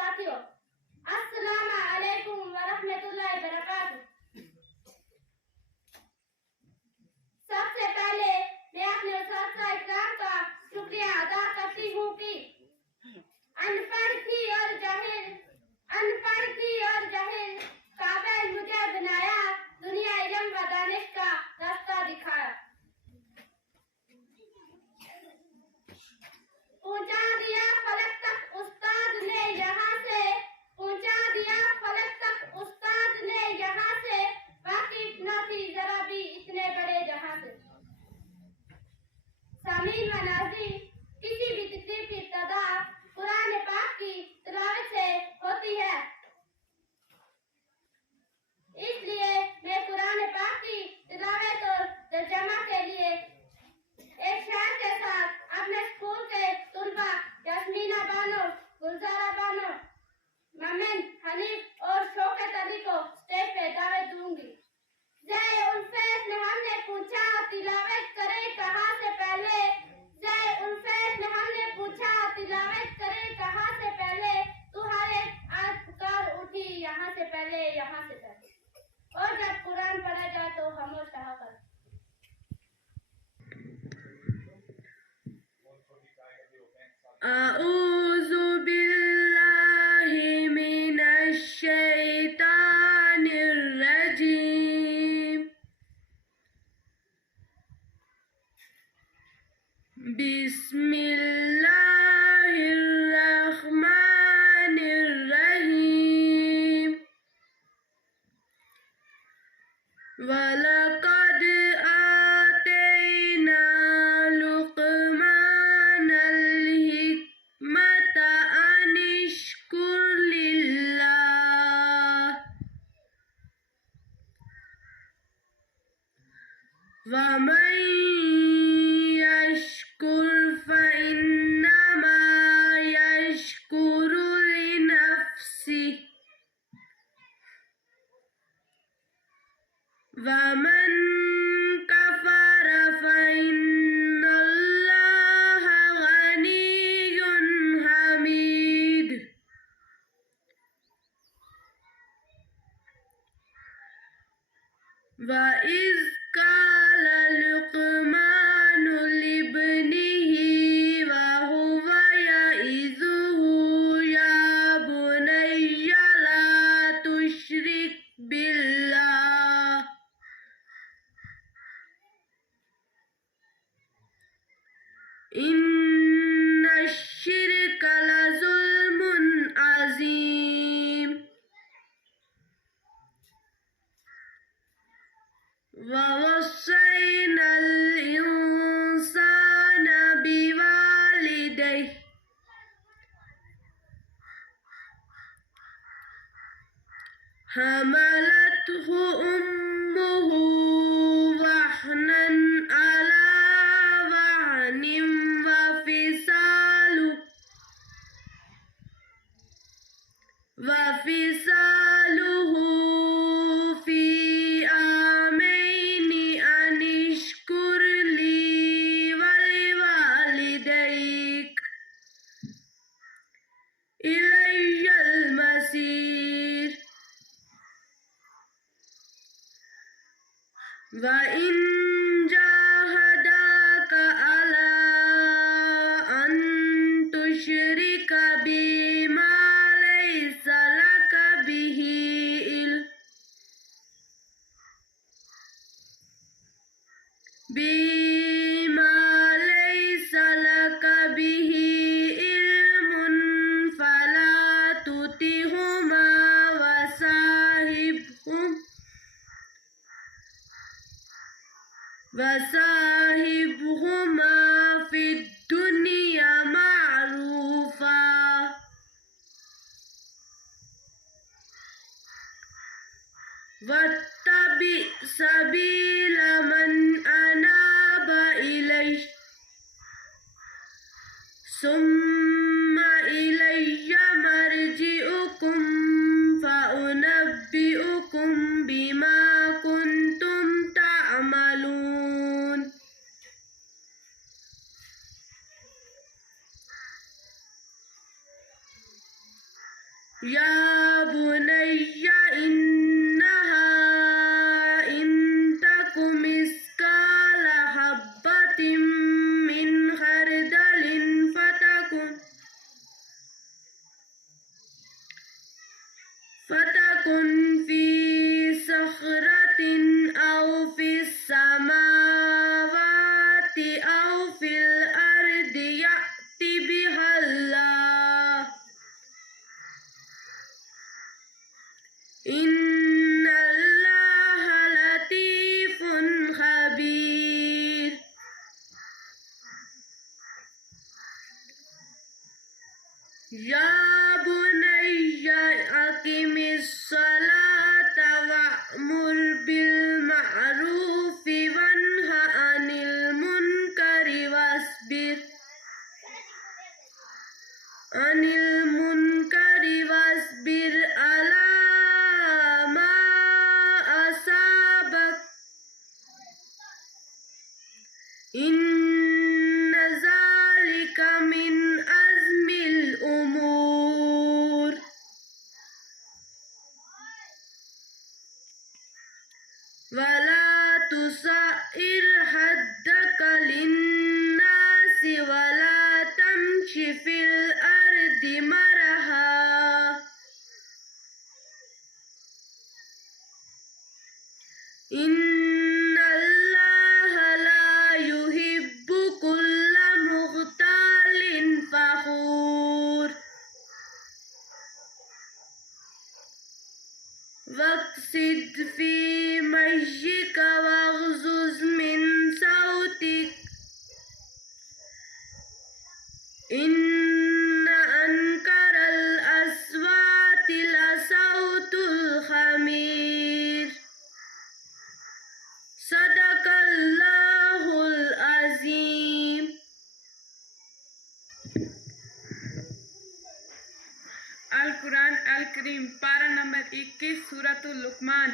ساتھیوں، السلام علیکم ورحمۃ اللہ وبرکاتہ۔ سب سے پہلے میں اپنے اساتذہ اکرام کا شکریہ ادا کرتی ہوں کہ ان پڑھ تھی اور جاہل قابل مجھے بنایا، دنیا علم و دانش کا راستہ دکھایا۔ پہنچا دیا فلک تک استاد نے یہاں سے، پہنچا دیا فلک تک استاد نے یہاں سے، واقف نہ تھی ذرا بھی اتنے بڑے جہاں سے۔ سامعین و ناظرین، کسی بھی تقریب کی ابتدا قرآن پاک کی تلاوت سے ہوتی ہے، اس لیے میں قرآن پاک کی تلاوت اور ترجمہ کے لیے ایک شعر کے ساتھ اپنے اسکول کے طلباء یاسمینہ بانو، گلزارہ بانو، مومن حنیف اور شوکت علی کو اسٹیج پہ دعوت دوں گی۔ زے الفیض نے ہم نے پوچھا تلاوت کرے کہاں سے پہلے، زے الفیض نے ہم نے پوچھا تلاوت کرے کہاں سے پہلے، تو ہر ایک آج پکار اٹھی یہاں سے پہلے، یہاں سے پہلے، اور جب قرآن پڑھا جائے تو خاموش رہا کر۔ اعوذ باللہ من الشیطان الرجیم، بسم اللہ الرحمن الرحیم، وَلَقَدْ آتَيْنَا لُقْمَانَ الْحِكْمَةَ أَنِ اشْكُرْ لِلَّهِ وَمَنْ يَشْكُرْ فَإِنَّمَا يَشْكُرُ لِنَفْسِهِ وَمَنْ كَفَرَ فَإِنَّ اللَّهَ غَنِيٌّ حَمِيدٌ۔ وَإِذْ قَالَ لُقْمَانُ لِابْنِهِ وَهُوَ يَعِظُهُ يَا بُنَيَّ لَا تُشْرِكْ بِاللَّهِ إِنَّ الشِّرْكَ لَظُلْمٌ عَظِيمٌ۔ وَوَصَّيْنَا الْإِنسَانَ بِوَالِدَيْهِ حَمَلَتْهُ أُمُّهُ وَهْنًا عَلَى وَهْنٍ وَفِصَالُهُ فِي عَامَيْنِ أَنِ اشْكُرْ لِي وَلِوَالِدَيْكَ إِلَيَّ الْمَصِيرُ۔ وَإِنْ جَاهَدَاكَ عَلَىٰ أَن تُشْرِكَ بِي مَا لَيْسَ لَكَ بِهِ عِلْمٌ فَلَا تُطِعْهُمَا وَصَاحِبْهُمَا فِي الدُّنْيَا مَعْرُوفًا، وَاتَّبِعْ سَبِيلَ مَنْ أَنَابَ إِلَيَّ ثُمَّ إِلَيَّ مَرْجِعُكُمْ فَأُنَبِّئُكُمْ بِمَا كُنْتُمْ تَعْمَلُونَ۔ يا بني إنها إن تك مثقال حبة من خردل فتكن في صخرة أو في السماوات أو في الأرض يأت بها الله إن الله لطيف خبير. يا بني أقم الصلاة وأمر بالمعروف وانه عن المنكر واصبر على ما أصابك إن ذلك من عزم الأمور. ولا تصعر خدك للناس ولا تمش في الأرض مرحا إن الله لا يحب كل مختال فخور. واقصد في مشيك واغضض من صوتك إن أنكر الأصوات لصوت الحمير. صدق الله العظيم. القرآن الکریم پارہ نمبر 21 سورۃ لقمان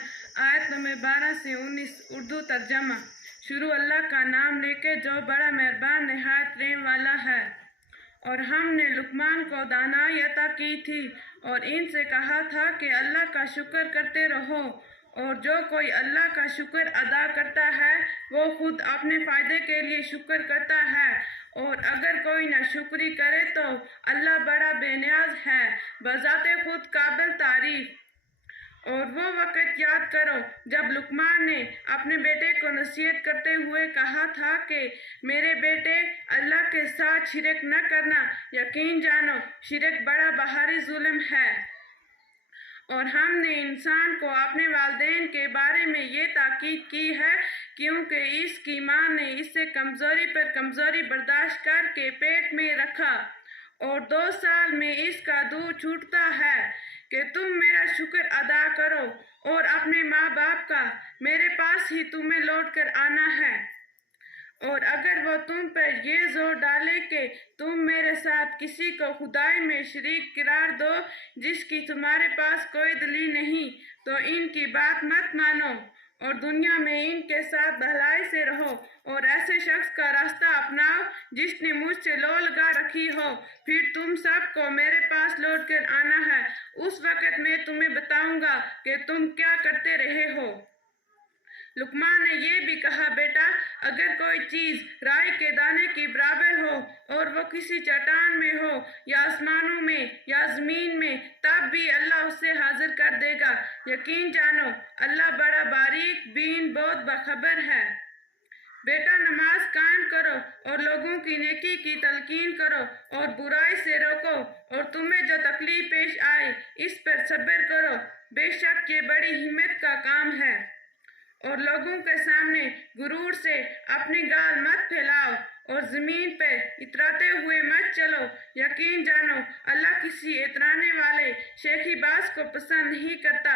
آیت نمبر 12 سے 19 اردو ترجمہ۔ شروع اللہ کا نام لے کے جو بڑا مہربان نہایت رحم والا ہے۔ اور ہم نے لقمان کو دانائی عطا کی تھی اور ان سے کہا تھا کہ اللہ کا شکر کرتے رہو، اور جو کوئی اللہ کا شکر ادا کرتا ہے وہ خود اپنے فائدے کے لیے شکر کرتا ہے، اور اگر کوئی ناشکری کرے تو اللہ بڑا بے نیاز ہے، بذات خود قابل تعریف۔ اور وہ وقت یاد کرو جب لقمان نے اپنے بیٹے کو نصیحت کرتے ہوئے کہا تھا کہ میرے بیٹے اللہ کے ساتھ شرک نہ کرنا، یقین جانو شرک بڑا بھاری ظلم ہے۔ اور ہم نے انسان کو اپنے والدین کے بارے میں یہ تاکید کی ہے کیونکہ اس کی ماں نے اسے کمزوری پر کمزوری برداشت کر کے پیٹ میں رکھا، اور 2 سال میں اس کا دودھ چھوٹتا ہے کہ تم میرا شکر ادا کرو اور اپنے ماں باپ کا، میرے پاس ہی تمہیں لوٹ کر آنا ہے۔ اور اگر وہ تم پر یہ زور ڈالے کہ تم میرے ساتھ کسی کو خدائی میں شریک قرار دو جس کی تمہارے پاس کوئی دلیل نہیں، تو ان کی بات مت مانو اور دنیا میں ان کے ساتھ بھلائی سے رہو، اور ایسے شخص کا راستہ اپناؤ جس نے مجھ سے لو لگا رکھی ہو، پھر تم سب کو میرے پاس لوٹ کر آنا ہے، اس وقت میں تمہیں بتاؤں گا کہ تم کیا کرتے رہے ہو۔ لقمان نے یہ بھی کہا بیٹا اگر کوئی چیز رائی کے دانے کی برابر ہو اور وہ کسی چٹان میں ہو یا آسمانوں میں یا زمین میں تب بھی اللہ اسے حاضر کر دے گا، یقین جانو اللہ بڑا باریک بین بہت باخبر ہے۔ بیٹا نماز قائم کرو اور لوگوں کی نیکی کی تلقین کرو اور برائی سے روکو، اور تمہیں جو تکلیف پیش آئے اس پر صبر کرو، بے شک یہ بڑی ہمت کا کام ہے۔ اور لوگوں کے سامنے غرور سے اپنی گال مت پھیلاؤ اور زمین پہ اتراتے ہوئے مت چلو، یقین جانو اللہ کسی اترانے والے شیخی باز کو پسند نہیں کرتا،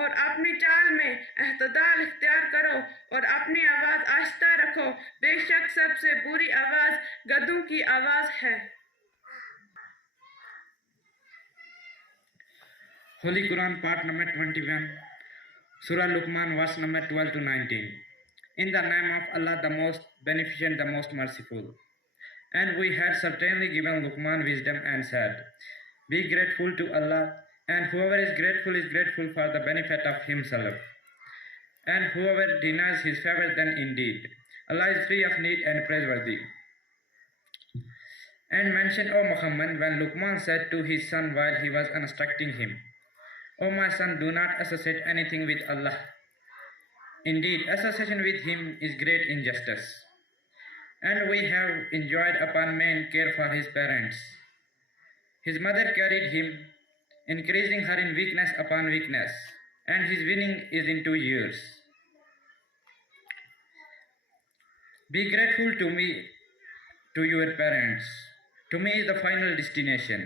اور اپنی چال میں اعتدال اختیار کرو اور اپنی آواز آہستہ رکھو، بے شک سب سے بری آواز گدھوں کی آواز ہے۔ Holy Quran part number 21 Surah Luqman verse number 12 to 19. In the name of Allah, the most beneficent, the most merciful. And we had certainly given Luqman wisdom and said, be grateful to Allah And whoever is grateful for the benefit of himself. And whoever denies his favor, then indeed Allah is free of need and praiseworthy. And mention, O Muhammad, when Luqman said to his son while he was instructing him, O my son, do not associate anything with Allah. Indeed, association with him is great injustice. And we have enjoined upon man care for his parents. His mother carried him, increasing her in weakness upon weakness, and his winning is in 2 years. Be grateful to me, to your parents. To me is the final destination.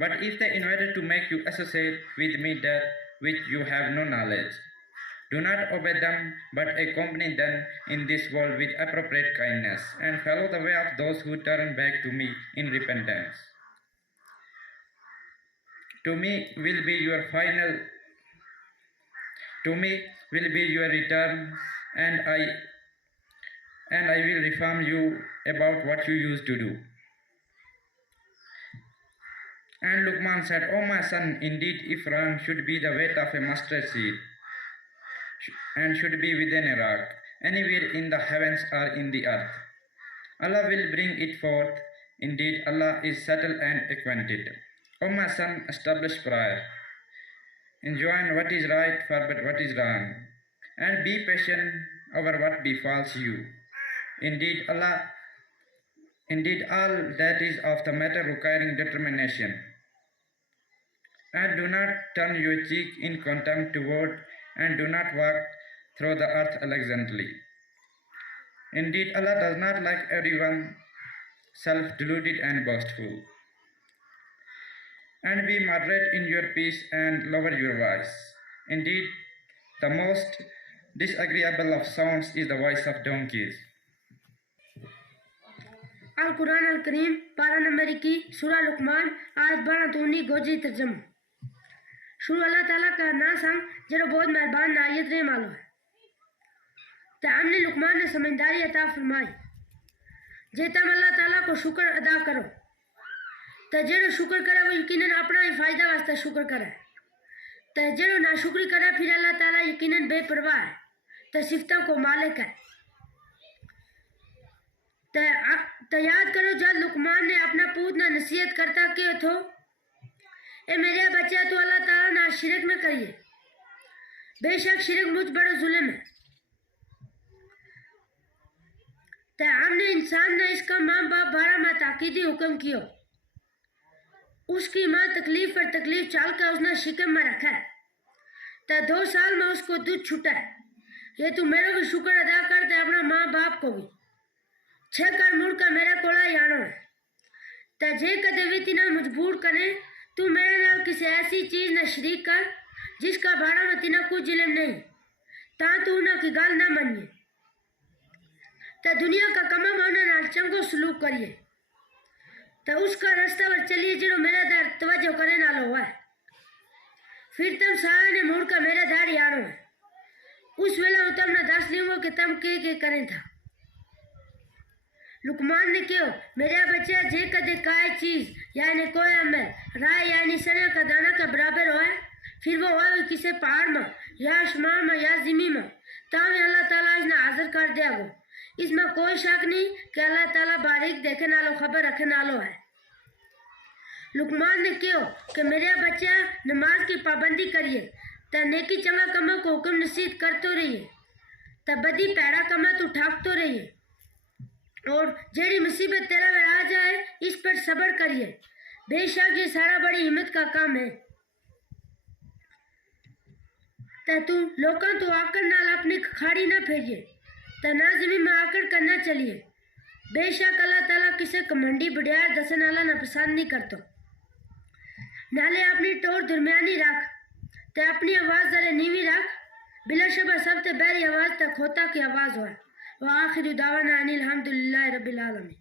But if they invited to make you associate with me that which you have no knowledge, do not obey them, but accompany them in this world with appropriate kindness, and follow the way of those who turn back to me in repentance. To me will be your return, and I will reform you about what you used to do. And Luqman said, O my son, indeed if wrong should be the weight of a mustard seed, and should be within a rock, anywhere in the heavens or in the earth, Allah will bring it forth. Indeed, Allah is settled and acquainted. O my son, establish prayer. Enjoin what is right, forbid what is wrong, and be patient over what befalls you. Indeed, all that is of the matter requiring determination. And do not turn your cheek in contempt toward, and do not walk through the earth alexandrily. Indeed, Allah does not like everyone self-deluded and boastful. And be moderate in your peace and lower your voice. Indeed, the most disagreeable of sounds is the voice of donkeys. القرآن الکریم پارہ number 21 سورہ لقمان آیت 12 گوجی ترجمہ. شروع اللہ تعالیٰ کا نا سنگ جڑو بہت مہربان نایت رحم آلو ہے. تے ہم نے لقمان نے سمجھداری عطا فرمائی جے تم اللہ تعالیٰ کو شکر ادا کرو تے جڑو شکر کرے وہ یقیناً اپنا ہی فائدہ واسطے شکر کرے تے جڑو ناشکری کرے پھر اللہ تعالیٰ یقیناً بے پرواہ ہے تے صفتوں کو مالک ہے. تے یاد کرو جب لقمان نے اپنا پوت نہ نصیحت کرتا کہ تھو اے میرے بچے تو اللہ تعالیٰ نہ شرک نہ کریے، بے شک شرک مجھ بڑا ظلم ہے. تے ہم نے انسان نے اس کا ماں باپ بارہ ماہ تاکیدی حکم کیو، اس کی ماں تکلیف پر تکلیف چال کر اس نے شکم میں رکھا ہے تے 2 سال میں اس کو دودھ چھٹا ہے. یہ تو میرا بھی شکر ادا کرتے اپنا ماں باپ کو بھی چھ کر مڑ کر میرے کولا یانو ہے تے جے کدے بھی تینا مجبور کرے تو میرے نال کسی ایسی چیز نہ شریک کر جس کا بارہ میں تینا کوئی علم نہیں تاں تو انہاں کی گل نہ منیے تے دنیا کا کمم ہونے نال چنگو سلوک کریے تے اس کا رستہ پر چلیے جنہوں میرے در توجہ کرنے نال ہوا ہے. پھر تم سارے نے مڑ کر میرے دار یانو ہے. اس ویلے تم نے دس لوں گا کہ تم کے کریں تھا. لقمان نے کہو میرے بچے جے کدے کائے چیز یعنی کوئی عمل رائے یعنی سنے کا دانہ کا برابر ہوئے پھر وہ ہوئے کسی پہاڑ میں یا آسمان میں یا زمین میں تاہم اللہ تعالیٰ اس نے حاضر کر دیا گو. اس میں کوئی شک نہیں کہ اللہ تعالیٰ باریک دیکھے نالو خبر رکھے نالو ہے. لقمان نے کہو کہ میرے بچے نماز کی پابندی کریے تے نیکی چنگا کموں کو حکم نصیحت کرتے رہیے تے بدی پیڑا کمہ تو ٹھاکتے رہیے اور جیڑی مصیبت تیرا میں آ جائے اس پر صبر کریے، بے شک یہ سارا بڑی ہمت کا کام ہے. تے تو لوکاں تو آکر نال اپنی کھاڑی نہ پھیریے تے نہ زمین میں آکر کرنا چلیے، بے شک اللہ تعالیٰ کسے کمنڈی بڑیار دسن والا نہ پسند نہیں کرتا. نالے اپنی ٹور درمیانی رکھ تے اپنی آواز ذرا نیوی رکھ، بلا شبہ سب تے بہری آواز تے کھوتا کی آواز ہوئے. وآخر دعوانا ان الحمدللہ رب العالمین.